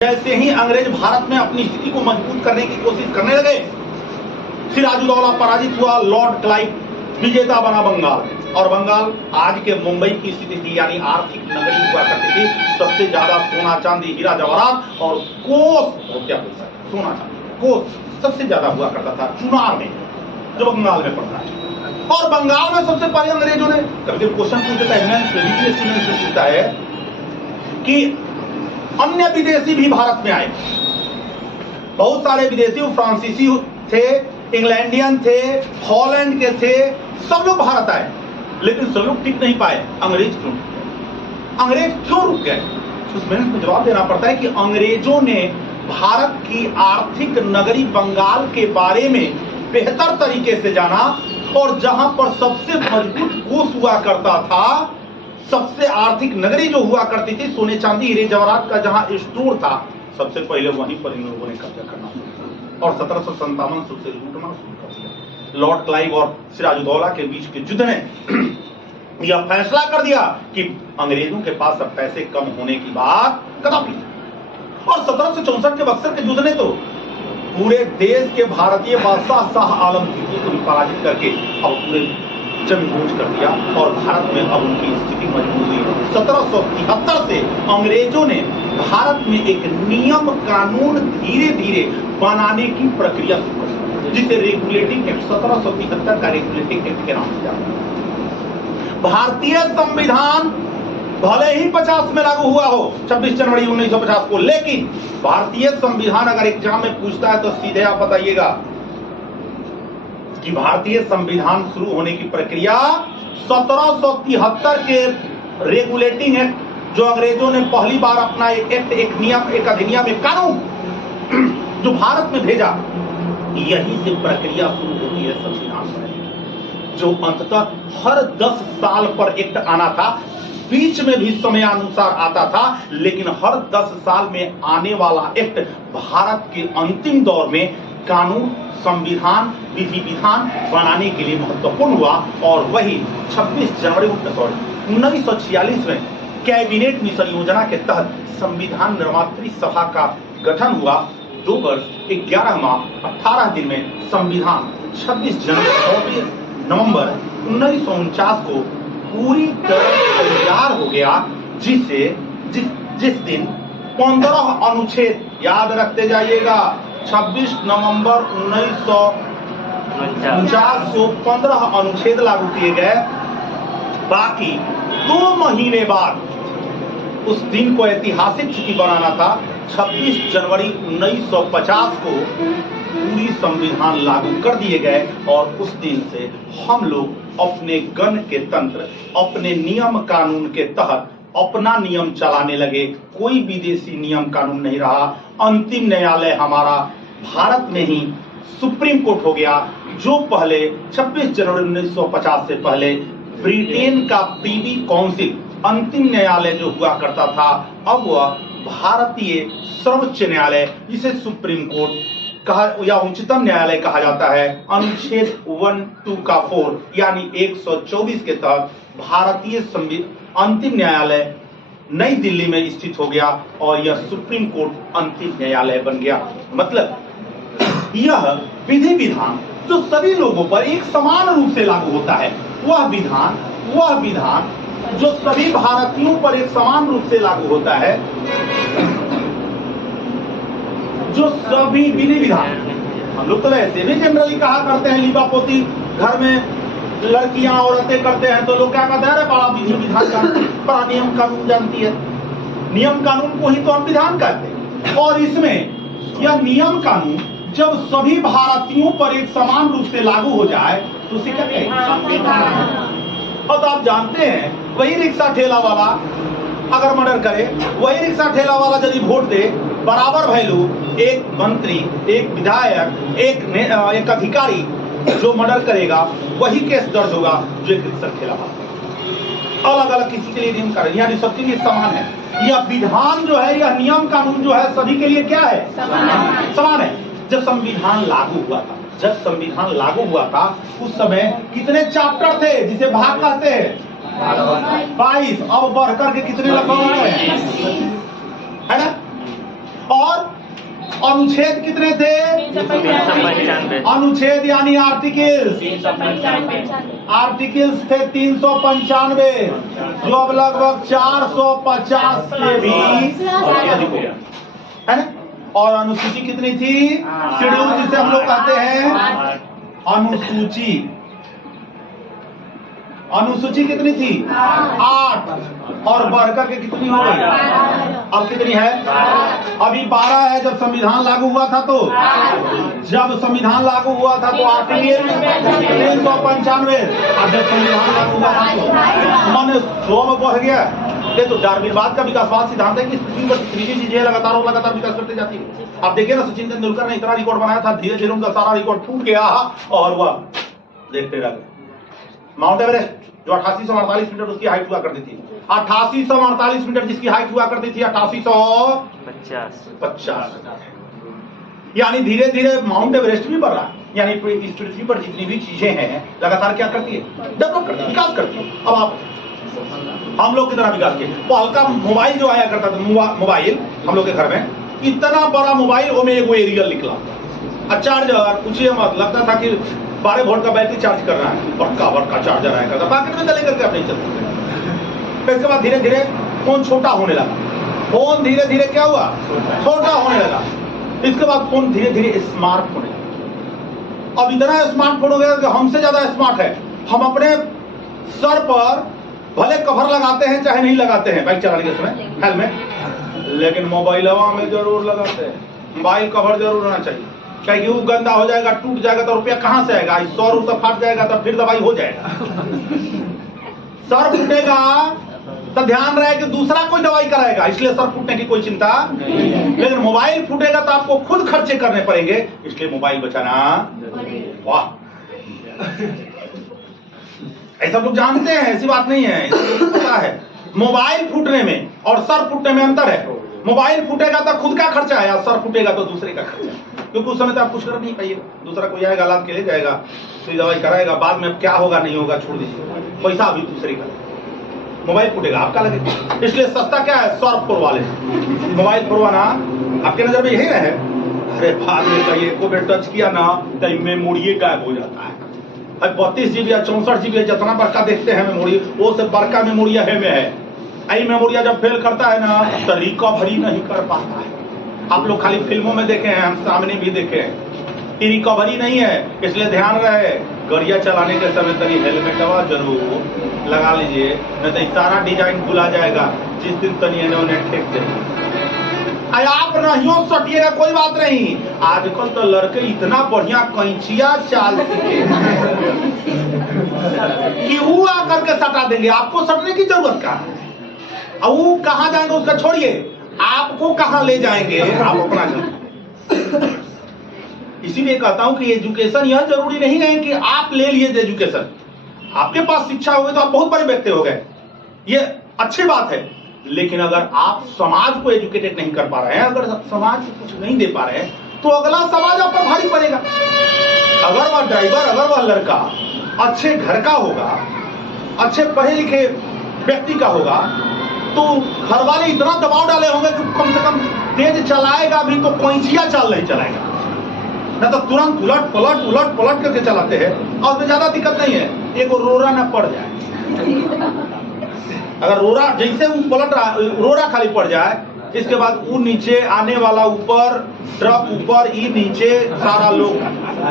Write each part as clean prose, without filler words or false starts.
जैसे ही अंग्रेज भारत में अपनी स्थिति को मजबूत करने की कोशिश करने लगे, सिराजुद्दौला पराजित हुआ, लॉर्ड क्लाइव विजेता बना बंगाल में। और बंगाल आज के मुंबई की स्थिति थी, यानी आर्थिक नगरी हुआ करती थी। सबसे ज्यादा सोना चांदी हीरा जवाहरात और कोस, क्या पैसा, सोना चांदी कोस सबसे ज्यादा हुआ करता था चुनार में, जो बंगाल में पड़ता है। और बंगाल में सबसे पहले अंग्रेजों ने कभी क्वेश्चन पूछता है कि अन्य विदेशी भी भारत में आए। बहुत सारे विदेशी, फ्रांसीसी थे, इंग्लैंडियन थे, हॉलैंड के थे, सब लोग भारत आए, लेकिन सब लोग टिक नहीं पाए। अंग्रेज क्यों? अंग्रेज क्यों रुक गए? उसमें तो जवाब देना पड़ता है कि अंग्रेजों ने भारत की आर्थिक नगरी बंगाल के बारे में बेहतर तरीके से जाना, और जहां पर सबसे मजबूत कोष हुआ करता था, सबसे आर्थिक नगरी जो हुआ करती थी, सोने चांदी हीरे जवाहरात का जहां स्टोर था, सबसे पहले वहीं पर इन लोगों ने कब्जा करना शुरू और 1757 से लूटना शुरू कर दिया। लॉर्ड क्लाइव और सिराजुद्दौला के बीच के युद्ध ने यह फैसला कर दिया कि अंग्रेजों के पास अब पैसे कम होने की बात कदापि। और 1764 के बक्सर के युद्ध ने तो पूरे देश के भारतीय बादशाह शाह आलम द्वितीय को पराजित करके अब पूरे जमीन कर दिया, और भारत में अब उनकी स्थिति मजबूत हुई। 1773 से अंग्रेजों ने भारत में एक नियम कानून धीरे धीरे बनाने की प्रक्रिया शुरू कर, जिसे रेगुलेटिंग एक्ट 1773 का रेगुलेटिंग एक्ट के नाम से जाना। भारतीय संविधान भले ही 50 में लागू हुआ हो, 26 जनवरी 1950 को, लेकिन भारतीय संविधान अगर एग्जाम में पूछता है तो सीधे आप बताइएगा कि भारतीय संविधान शुरू होने की प्रक्रिया 1773 के रेगुलेटिंग एक्ट, जो अंग्रेजों ने पहली बार अपना एक एक्ट, एक नियम, एक अधिनियम, एक कानून जो भारत में भेजा, यही से प्रक्रिया शुरू होती है संविधान बनने, जो अंततः हर 10 साल पर एक्ट आना था। बीच में भी समयानुसार आता था, लेकिन हर 10 साल में आने वाला एक्ट भारत के अंतिम दौर में कानून, संविधान, विधि विधान बनाने के लिए महत्वपूर्ण हुआ। और वही 26 जनवरी 1946 में कैबिनेट मिशन योजना के तहत संविधान निर्मात्री सभा का गठन हुआ। 2 वर्ष 11 माह 18 दिन में संविधान 26 नवंबर 1949 को पूरी तरह तैयार हो गया, जिस दिन 15 अनुच्छेद, याद रखते जाइएगा, 26 नवंबर 1949 को 15 अनुच्छेद लागू किए गए। बाकी 2 महीने बाद उस दिन को ऐतिहासिक छुट्टी बनाना था। 26 जनवरी 1950 को पूरी संविधान लागू कर दिए गए, और उस दिन से हम लोग अपने गण के तंत्र, अपने नियम कानून के तहत अपना नियम चलाने लगे। कोई विदेशी नियम कानून नहीं रहा। अंतिम न्यायालय हमारा भारत में ही सुप्रीम कोर्ट हो गया, जो पहले 26 जनवरी 1950 से पहले ब्रिटेन का प्रीवी काउंसिल अंतिम न्यायालय जो हुआ करता था, अब वह भारतीय सर्वोच्च न्यायालय, जिसे सुप्रीम कोर्ट कहा या उच्चतम न्यायालय कहा जाता है, अनुच्छेद 1, 2 का 4 यानी 124 के तहत भारतीय अंतिम न्यायालय नई दिल्ली में स्थित हो गया, और यह सुप्रीम कोर्ट अंतिम न्यायालय बन गया। मतलब यह विधि विधान जो सभी लोगों पर एक समान रूप से लागू होता है, वह विधान जो सभी भारतीयों पर एक समान रूप से लागू होता है, जो सभी विधि विधान, हम लोग तो वैसे भी जनरली कहा करते हैं, लीपा पोती घर में लड़कियां औरतें करते हैं तो लोग क्या कहते हैं, बड़ा विधि विधान जानती है, बड़ा नियम कानून जानती है। नियम कानून को ही तो हम विधान कहते हैं। और इसमें यह नियम कानून जब सभी भारतीयों पर एक समान रूप से लागू हो जाए तो उसे क्या कहेंगे? और तो आप जानते हैं, वही रिक्शा ठेला वाला अगर मर्डर करे, वही रिक्शा ठेला वाला यदि वोट दे, बराबर वैल्यू एक मंत्री, एक विधायक, एक अधिकारी जो मर्डर करेगा, वही केस दर्ज होगा जो एक रिक्शा ठेला वाला। अलग अलग किसी के लिए नियम कानून, यानी सबके लिए समान है। यह विधान जो है, यह नियम कानून जो है, सभी के लिए क्या है? समान है। जब संविधान लागू हुआ था उस समय कितने चैप्टर थे, जिसे भाग कहते हैं? 22। अब बढ़कर के कितने लगभग है ना? अनुच्छेद कितने थे? 395। अनुच्छेद यानी आर्टिकल्स, आर्टिकल्स थे 395, जो अब लगभग 450 से भी अधिक हो गया है ना। और अनुसूची कितनी थी? शेड्यूल जिसे हम लोग कहते हैं अनुसूची। अनुसूची कितनी थी? 8। और वर्ग के कितनी हो गई? अब कितनी है? अभी 12 है। जब संविधान लागू हुआ था तो आर्टिकल 395, और जब संविधान लागू हुआ था तो मन 100 में बढ़ गया। तो डार्विनवाद का विकासवाद सिद्धांत है कि तीसरी चीजें लगातार विकास करते जाती है। आप देखिए ना, सचिन तेंदुलकर ने इतना रिकॉर्ड बनाया था, धीरे धीरे उनका सारा रिकॉर्ड टूट गया और वह देखते रह गए। माउंट एवरेस्ट जो 8848 मीटर उसकी हाइट हुआ करती थी, 8848 मीटर जिसकी हाइट हुआ करती थी 8850, यानी धीरे धीरे माउंट एवरेस्ट भी बढ़ रहा है। यानी इस पृथ्वी पर जितनी भी चीजें हैं लगातार क्या करती है? डेवलप करती है, विकास करती है। अब आप हम लोग कितना विकास किए? वो हल्का मोबाइल जो आया करता था, मोबाइल हम लोग के घर में, इतना बड़ा मोबाइल, वो में एक एरियल निकला और चार्जर पूछिए मत, लगता था कि 12 वोल्ट का बैटरी चार्ज कर रहा है, बड़का चार्जर आया करता, पॉकेट में चले करके अपने चलते। फिर इसके बाद धीरे धीरे फोन छोटा होने लगा। फोन धीरे धीरे क्या हुआ? छोटा होने लगा। इसके बाद फोन धीरे धीरे स्मार्ट होने लगा। अब इतना स्मार्टफोन हो गया कि हमसे ज्यादा स्मार्ट है। हम अपने सर पर भले कवर लगाते हैं चाहे नहीं लगाते हैं बाइक चलाने के समय, हेलमेट, लेकिन मोबाइल हवा में जरूर लगाते हैं। मोबाइल कवर जरूर होना चाहिए, क्योंकि वो गंदा हो जाएगा, टूट जाएगा तो रुपया कहां से आएगा? 100 रुपये फट जाएगा तो फिर दवाई हो जाएगा। सर फूटेगा तो ध्यान रहे कि दूसरा कोई दवाई कराएगा, इसलिए सर फूटने की कोई चिंता नहीं। लेकिन मोबाइल फूटेगा तो आपको खुद खर्चे करने पड़ेंगे, इसलिए मोबाइल बचाना। वाह, ऐसा लोग जानते हैं, ऐसी बात नहीं है, पता है। मोबाइल फूटने में और सर फूटने में अंतर है। मोबाइल फूटेगा तो खुद का खर्चा है, सर फूटेगा तो दूसरे का खर्चा है, क्योंकि उस समय तो आप कुछ कर नहीं पाइएगा। दूसरा कोई आएगा, लाद के ले जाएगा, सुई दवाई कराएगा, बाद में क्या होगा नहीं होगा छोड़ दीजिए, पैसा अभी दूसरे का। मोबाइल फूटेगा आपका लगेगा, इसलिए सस्ता क्या है? सर फुरवा ले। मोबाइल फुरवाना आपके नजर में यही है। अरे बाद में कहिए को भी टच किया ना तो मेमोरी गायब हो जाता है। 32 GB या 64 GB जितना बड़का देखते हैं मेमोरी, वो से बड़का मेमोरिया है में है। आई मेमोरिया जब फेल करता है ना तो रिकवरी नहीं कर पाता है। आप लोग खाली फिल्मों में देखे हैं, हम सामने भी देखे हैं, ये रिकवरी नहीं है। इसलिए ध्यान रहे, गाड़ियां चलाने के समय तरी हेलमेट जरूर लगा लीजिए, नहीं तो सारा डिजाइन भूला जाएगा जिस दिन तनी इन्होंने ठेक जाएगी। आप नहीं सटिएगा कोई बात नहीं। आजकल तो लड़के इतना बढ़िया कैंचिया चाल सीखे कि वो आकर के सटा देंगे, आपको सटने की जरूरत क्या है? अब वो कहाँ जाएंगे उसका छोड़िए, आपको कहाँ ले जाएंगे आप अपना जान। इसीलिए कहता हूं कि एजुकेशन यह जरूरी नहीं है कि आप ले लिए एजुकेशन, आपके पास शिक्षा हो गई तो आप बहुत बड़े व्यक्ति हो गए, ये अच्छी बात है। लेकिन अगर आप समाज को एजुकेटेड नहीं कर पा रहे हैं, अगर समाज को कुछ नहीं दे पा रहे हैं, तो अगला समाज आप पर भारी पड़ेगा। अगर वह ड्राइवर, अगर वह लड़का अच्छे घर का होगा, अच्छे पढ़े लिखे व्यक्ति का होगा, तो घर वाले इतना दबाव डाले होंगे कि कम से कम तेज चलाएगा भी तो कैंचिया चाल नहीं चलाएगा, ना तो तुरंत उलट पलट करके चलाते हैं। और उसमें ज्यादा दिक्कत नहीं है, एक रोरा ना पड़ जाए। अगर रोरा जैसे वो पलट रहा, रोरा खाली पड़ जाए, इसके बाद वो नीचे आने वाला ऊपर, ट्रक ऊपर, ये नीचे, सारा लोग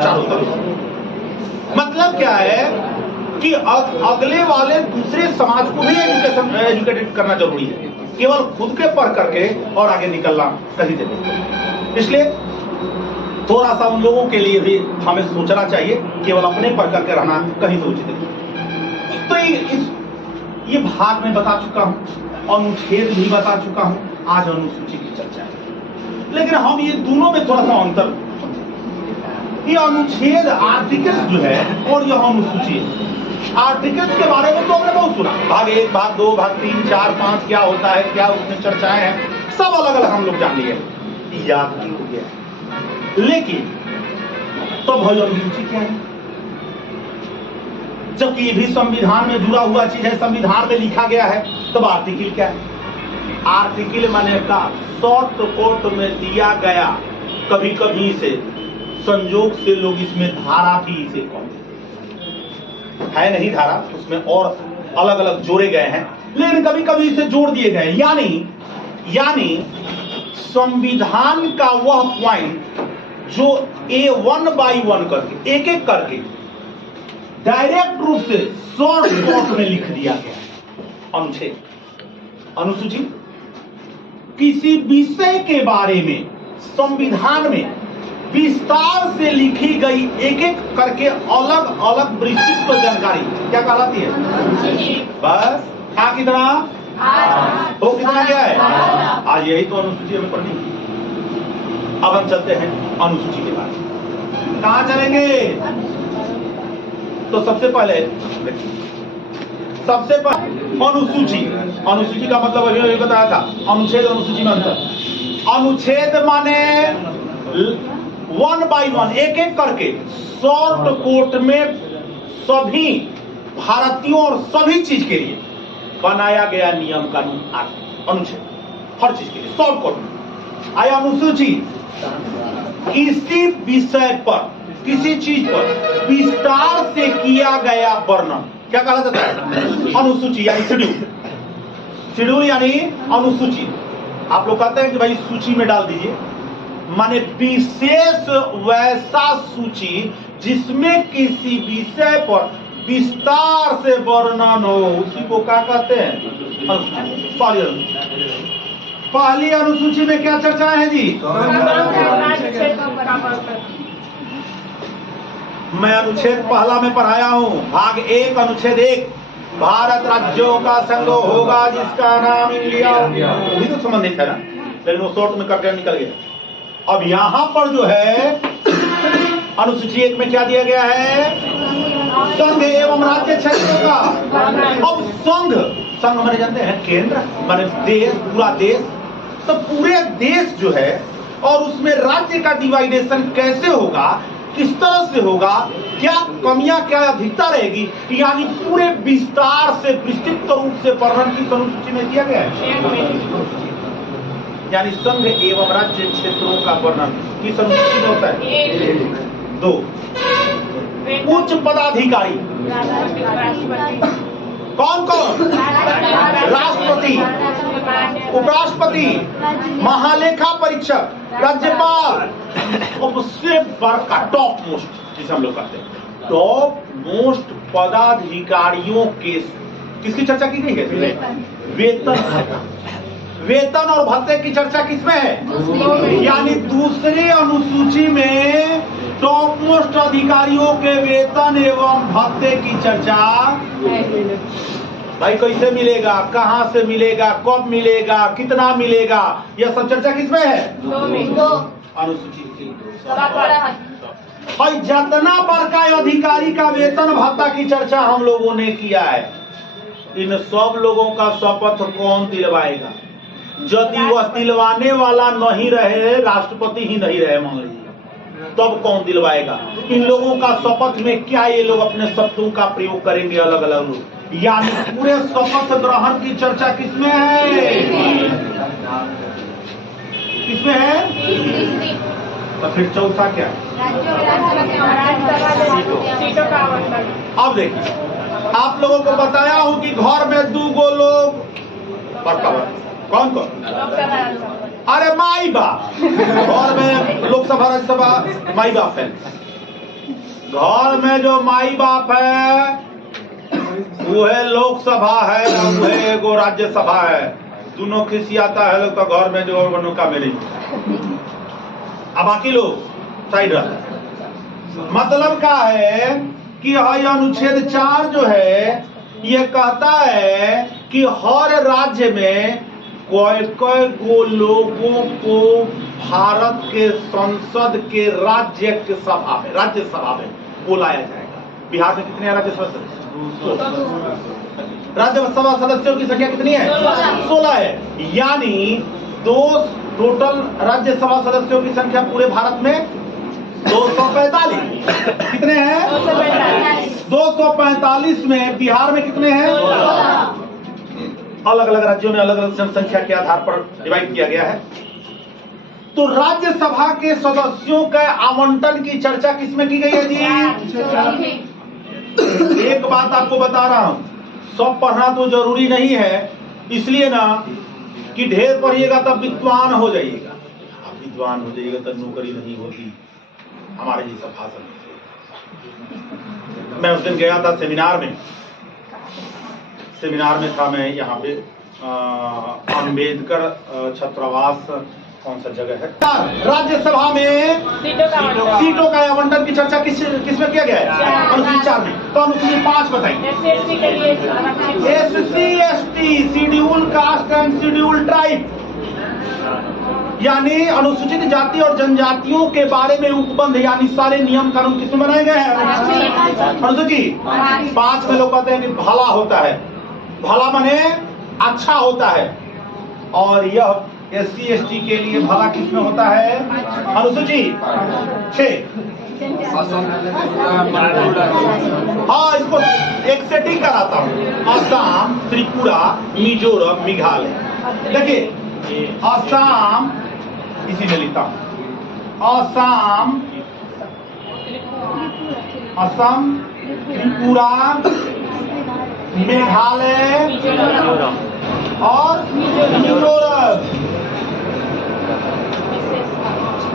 चारों तरफ। मतलब क्या है कि अगले वाले दूसरे समाज को भी एजुकेटेड करना जरूरी है, केवल खुद के पढ़ करके और आगे निकलना कहीं देते। इसलिए थोड़ा सा उन लोगों के लिए भी हमें सोचना चाहिए, केवल अपने पढ़ करके रहना कहीं से उचित नहीं। तो ये भाग में बता चुका हूं, अनुच्छेद भी बता चुका हूं, आज अनुसूची की चर्चा है। लेकिन हम ये दोनों में थोड़ा सा अंतर, ये अनुच्छेद आर्टिकल्स जो है और यह अनुसूची है। आर्टिकल्स के बारे में तो हमने बहुत सुना, भाग 1, भाग 2, भाग 3, 4, 5 क्या होता है, क्या उसमें चर्चाएं हैं, सब अलग अलग हम लोग जान लिए, याद नहीं हो गया। लेकिन तो भाई अनुसूची क्या है? जबकि ये भी संविधान में जुड़ा हुआ चीज है, संविधान में लिखा गया है, तब आर्टिकल क्या है? आर्टिकल माने का शॉर्ट कोट में दिया गया कभी कभी से संयोग से लोग इसमें धारा भी इसे कहते है, नहीं धारा, उसमें और अलग अलग जोड़े गए हैं, लेकिन कभी कभी इसे जोड़ दिए गए। यानी संविधान का वह पॉइंट जो वन बाई वन करके एक एक करके डायरेक्ट रूप से शॉर्ट में लिख दिया गया। अनुच्छेद, अनुसूची किसी विषय के बारे में संविधान में विस्तार से लिखी गई एक एक करके अलग अलग विस्तृत जानकारी क्या कहलाती है? बस क्या कितना हो, कितना क्या है? आज यही तो अनुसूची हमें पढ़नी है। अब हम चलते हैं अनुसूची के बाद। कहां चलेंगे? तो सबसे पहले अनुसूची, अनुसूची का मतलब अभी बताया था, अनुच्छेद अनुसूची में अंतर। अनुच्छेद माने वन बाई वन एक एक करके शॉर्ट कोट में सभी भारतीयों और सभी चीज के लिए बनाया गया नियम कानून अनुच्छेद, हर चीज के लिए शॉर्ट कोट में आया। अनुसूची किसी विषय पर, किसी चीज पर विस्तार से किया गया वर्णन क्या कहा जाता है? अनुसूची यानी शेड्यूल। शेड्यूल यानी अनुसूची। आप लोग कहते हैं कि भाई सूची में डाल दीजिए, माने विशेष वैसा सूची जिसमें किसी विषय पर विस्तार से वर्णन हो, उसी को क्या कहते हैं? पहली अनुसूची में क्या चर्चा है जी? मैं अनुच्छेद पहला में पढ़ाया हूं, भाग 1 अनुच्छेद 1, भारत राज्यों का संघ होगा जिसका नाम इंडिया, वही तो संबंधित है ना, लेकिन वो शॉर्ट में करके निकल गया। अब यहां पर जो है अनुसूची 1 में क्या दिया गया है? संघ एवं राज्य क्षेत्रों का। अब संघ माने जानते हैं केंद्र, माने देश, पूरा देश। तो पूरे देश जो है और उसमें राज्य का डिवाइडेशन कैसे होगा, किस तरह से होगा, क्या कमियां क्या अधिकता रहेगी, यानी पूरे विस्तार से विस्तृत रूप से वर्णन की अनुसूची में दिया गया है। यानी संघ एवं राज्य क्षेत्रों का वर्णन किस अनुसूची में होता है? 2 उच्च पदाधिकारी कौन कौन? राष्ट्रपति, उपराष्ट्रपति, महालेखा परीक्षक, राज्यपाल, उससे बड़का टॉप मोस्ट जिसे हम लोग कहते हैं टॉप मोस्ट पदाधिकारियों के किसकी चर्चा की गई है? वेतन और भत्ते की चर्चा किसमें है? यानी दूसरे अनुसूची में टॉप मोस्ट अधिकारियों के वेतन एवं भत्ते की चर्चा। भाई कैसे मिलेगा, कहां से मिलेगा, कब मिलेगा, कितना मिलेगा, यह सब चर्चा किसमें है? अनुसूची। भाई जितना बड़का अधिकारी का वेतन भत्ता की चर्चा हम लोगों ने किया है, इन सब लोगों का शपथ कौन दिलवाएगा? यदि वह दिलवाने वाला नहीं रहे, राष्ट्रपति ही नहीं रहे मान लीजिए, तब कौन दिलवाएगा? इन लोगों का शपथ में क्या ये लोग अपने शब्दों का प्रयोग करेंगे अलग अलग लोग, यानी पूरे शपथ ग्रहण की चर्चा किसमें है? किसमें है? तो फिर चौथा क्या है? अब देखिए, आप लोगों को बताया हूं कि घर में 2 लोग कौन कौन? अरे माई बाप, घर में लोकसभा राज्यसभा माई बाप है। घर में जो माई बाप है वो है लोकसभा है, वो है एगो राज्यसभा है। दोनों खिसियाता है लोग तो घर में जो बनो का मेरी, अब बाकी लोग साइड रहता। मतलब क्या है कि अनुच्छेद 4 जो है ये कहता है कि हर राज्य में कोई गो लोगों को भारत के संसद के राज्यसभा में बुलाया जाएगा। बिहार में कितने राज्यसभा सदस्य? राज्यसभा सदस्यों की संख्या कितनी है? 16 है। यानी 2 टोटल राज्यसभा सदस्यों की संख्या पूरे भारत में 245। कितने हैं? 245 में बिहार में कितने हैं? अलग अलग राज्यों में अलग अलग जनसंख्या के आधार पर डिवाइड किया गया है। तो राज्यसभा के सदस्यों के आवंटन की चर्चा किसमें की गई है जी? एक बात आपको बता रहा हूं, सब पढ़ना तो जरूरी नहीं है, इसलिए ना कि ढेर पढ़िएगा तब विद्वान हो जाइएगा। आप विद्वान हो जाइएगा तब नौकरी नहीं होती हमारे जैसा भाषण। मैं उस दिन गया था सेमिनार में था मैं यहाँ पे अंबेडकर छात्रावास, कौन सा जगह है, राज्यसभा में सीटों का आवंटन की चर्चा किसमें किया गया है? अनुसूची 4 में। तो अनुसूची 5 बताइए। SC ST schedule caste and schedule tribe, यानी अनुसूचित जाति और जनजातियों के बारे में उपबंध यानी सारे नियम कानून किसमें बनाए गए हैं? अनुसूची 5 में लोग कहते हैं कि भला होता है, भला माने अच्छा होता है, और यह SC ST के लिए भला किसमें होता है? अनुसूची 6। हाँ, इसको एक सेटिंग कराता हूँ। असम, त्रिपुरा, मिजोरम, मेघालय। देखिए असम, इसी में लिखता हूँ, असम, त्रिपुरा, मेघालय और मिजोरम।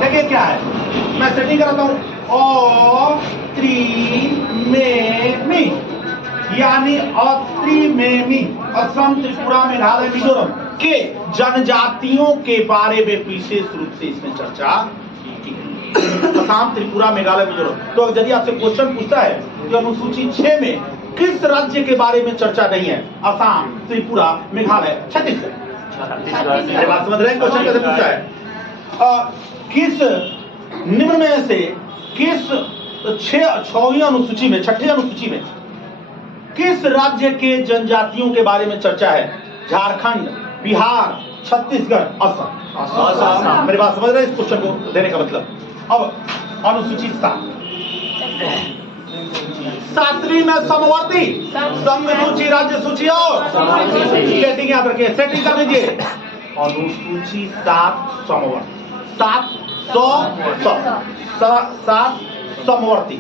देखिए क्या है, मैं सेटिंग कराता हूँ। त्रिमेमी यानी अत्रिमेमी, असम, त्रिपुरा, मेघालय, मिजोरम के जनजातियों के बारे में विशेष रूप से इसमें चर्चा की गई। असम, त्रिपुरा, मेघालय, मिजोरम। तो यदि आपसे क्वेश्चन पूछता है कि अनुसूची 6 में किस राज्य के बारे में चर्चा नहीं है? असम, त्रिपुरा, मेघालय, छत्तीसगढ़। अरे बात समझ रहे हैं? क्वेश्चन कैसे पूछता है? किस निम्न में से किस 6वीं अनुसूची में, 6ठी अनुसूची में किस राज्य के जनजातियों के बारे में चर्चा है? झारखंड, बिहार, छत्तीसगढ़, असम। मेरी बात समझ रहे हैं इस क्वेश्चन को देने का मतलब? अब अनुसूची 7वीं में समवर्ती, संघ सूची, राज्य सूची और सेटिंग याद रखिए, सेटिंग कर लीजिए। अनुसूची 7 समवर्ती, 7 समवर्ती।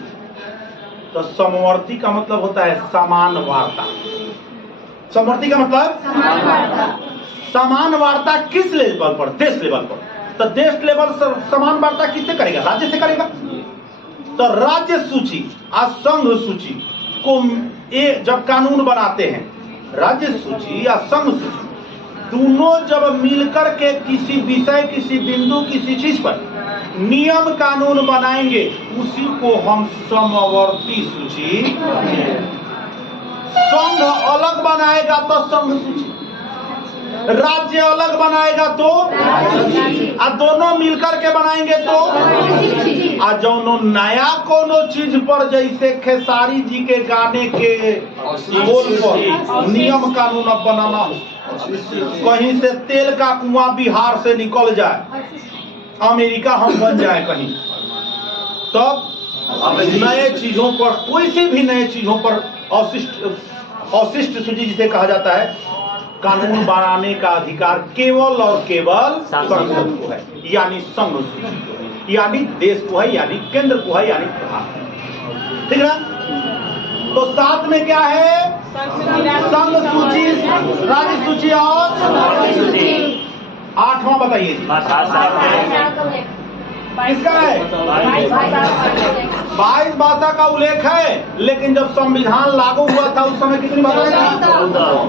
तो समवर्ती का मतलब होता है समान वार्ता। समवर्ती का मतलब समान वार्ता किस लेवल पर? देश लेवल पर। तो देश लेवल समान वार्ता किससे करेगा? राज्य से करेगा। तो राज्य सूची और संघ सूची को जब कानून बनाते हैं, राज्य सूची या संघ सूची दोनों जब मिलकर के किसी विषय, किसी बिंदु, किसी चीज पर नियम कानून बनाएंगे, उसी को हम समवर्ती सूची। संघ अलग बनाएगा तो संघ सूची, राज्य अलग बनाएगा तो, आ दोनों मिलकर के बनाएंगे तो, आ दोनों नया कोनो चीज पर, जैसे खेसारी जी के गाने के बोल पर नियम कानून अब बनाना हो, कहीं से तेल का कुआं बिहार से निकल जाए, अमेरिका हम बन जाए कहीं, तब अब नए चीजों पर, कोई से भी नए चीजों पर अवशिष्ट सूची जिसे कहा जाता है, कानून बनाने का अधिकार केवल और केवल संसद को है, यानी संघ सूची को है, यानी देश को है, यानी केंद्र को है, यानी प्रधान। ठीक है? तो 7 में क्या है? संघ सूची, राज्य सूची और 8वां बताइए किसका है? 22 भाषा का उल्लेख है, लेकिन जब संविधान लागू हुआ था उस समय कितनी भाषाएं थी?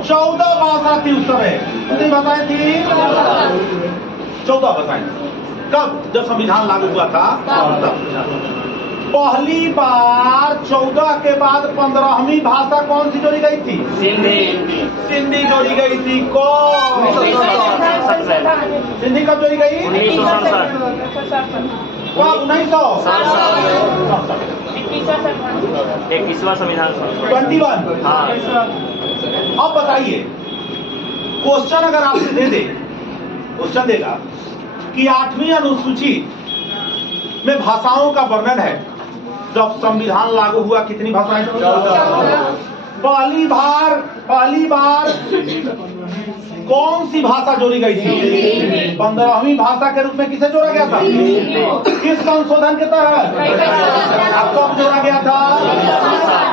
14 भाषा थी उस समय। कितनी भाषाएं थी? 14 भाषाएं। कब? जब संविधान लागू हुआ था तब। पहली बार 14 के बाद 15वीं भाषा कौन सी जोड़ी गई थी? सिंधी जोड़ी गई थी। कौन? सिंधी कब जोड़ी गई? 21वां संविधान 21। हाँ। अब बताइए, क्वेश्चन अगर आपसे दे दे, क्वेश्चन देगा कि 8वीं अनुसूची में भाषाओं का वर्णन है, जब संविधान लागू हुआ कितनी भाषाएं? पहली बार कौन सी भाषा जोड़ी गई थी? 15वीं भाषा के रूप में किसे जोड़ा गया था? किस संशोधन के तहत? अब कब जोड़ा गया था?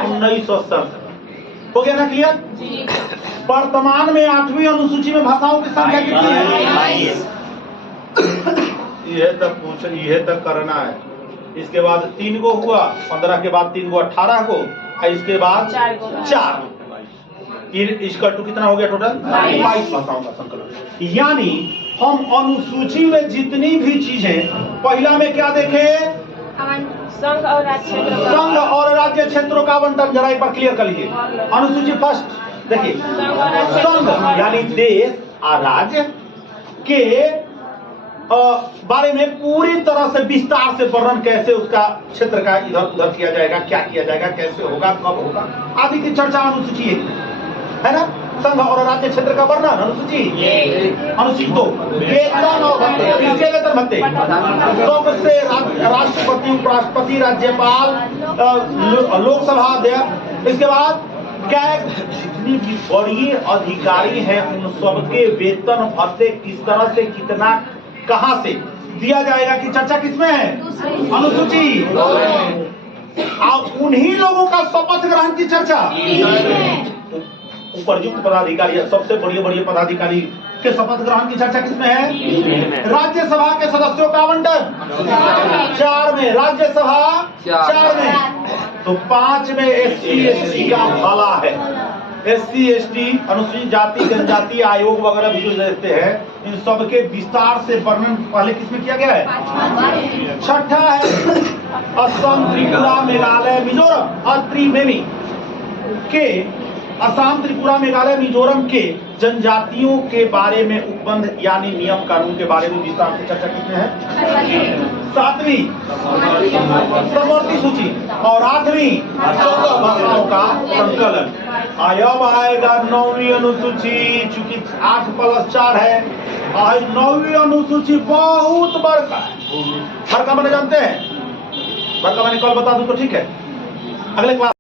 1967। हो गया ना क्लियर? वर्तमान में 8वीं अनुसूची में भाषाओं की संख्या कितनी है? यह तक करना है। इसके बाद 3 गो हुआ, 15 के बाद 3 गो 18 को, इसके बाद 4। इसका टू कितना हो गया टोटल? 22 भाषाओं का संकलन। यानी हम अनुसूची में जितनी भी चीजें, पहला में क्या देखे? संघ और राज्य क्षेत्रों का आवंटन। जरा एक बार क्लियर कर लीजिए। अनुसूची फर्स्ट देखिए, संघ यानी देश और राज्य के बारे में पूरी तरह से विस्तार से वर्णन, कैसे उसका क्षेत्र का इधर उधर किया जाएगा, क्या किया जाएगा, कैसे होगा, कब होगा आदि की चर्चा अनुसूची है ना। संघ और राज्य क्षेत्र का वर्णन अनुसूची। अनुसूची 2 वेतन और भत्ते। किसके वेतन भत्ते? सबसे राष्ट्रपति, उपराष्ट्रपति, राज्यपाल, लोकसभा अध्यक्ष। इसके बाद क्या है? जितनी भी बड़ी अधिकारी हैं उन सबके वेतन भत्ते किस तरह से, कितना, कहां से दिया जाएगा की चर्चा किसमें है? अनुसूची। और उन्हीं लोगों का शपथ ग्रहण की चर्चा उपरयुक्त पदाधिकारी, सबसे बड़े पदाधिकारी के शपथ ग्रहण की चर्चा किसमें है? राज्यसभा के सदस्यों का आवंटन 4 में, राज्यसभा 4 में। तो 5 में SC/ST का भाला है। SC/ST अनुसूचित जाति जनजाति आयोग वगैरह भी जो देते हैं, इन सबके विस्तार से वर्णन पहले किसमें किया गया है? छठा है असम, त्रिपुरा, मेघालय, मिजोरम और त्रिवेणी के, असम, त्रिपुरा, मेघालय, मिजोरम के जनजातियों के बारे में उपबंध यानी नियम कानून के बारे में विस्तार से चर्चा किसमें है? 7वीं समवर्ती सूची और 8वीं भाषाओं का संकलन। अब आएगा 9वीं अनुसूची, चूंकि 8+4 है। 9वीं अनुसूची बहुत बड़का मैंने जानते हैं, बड़का मैंने कल बता दूं तो ठीक है। अगले क्लास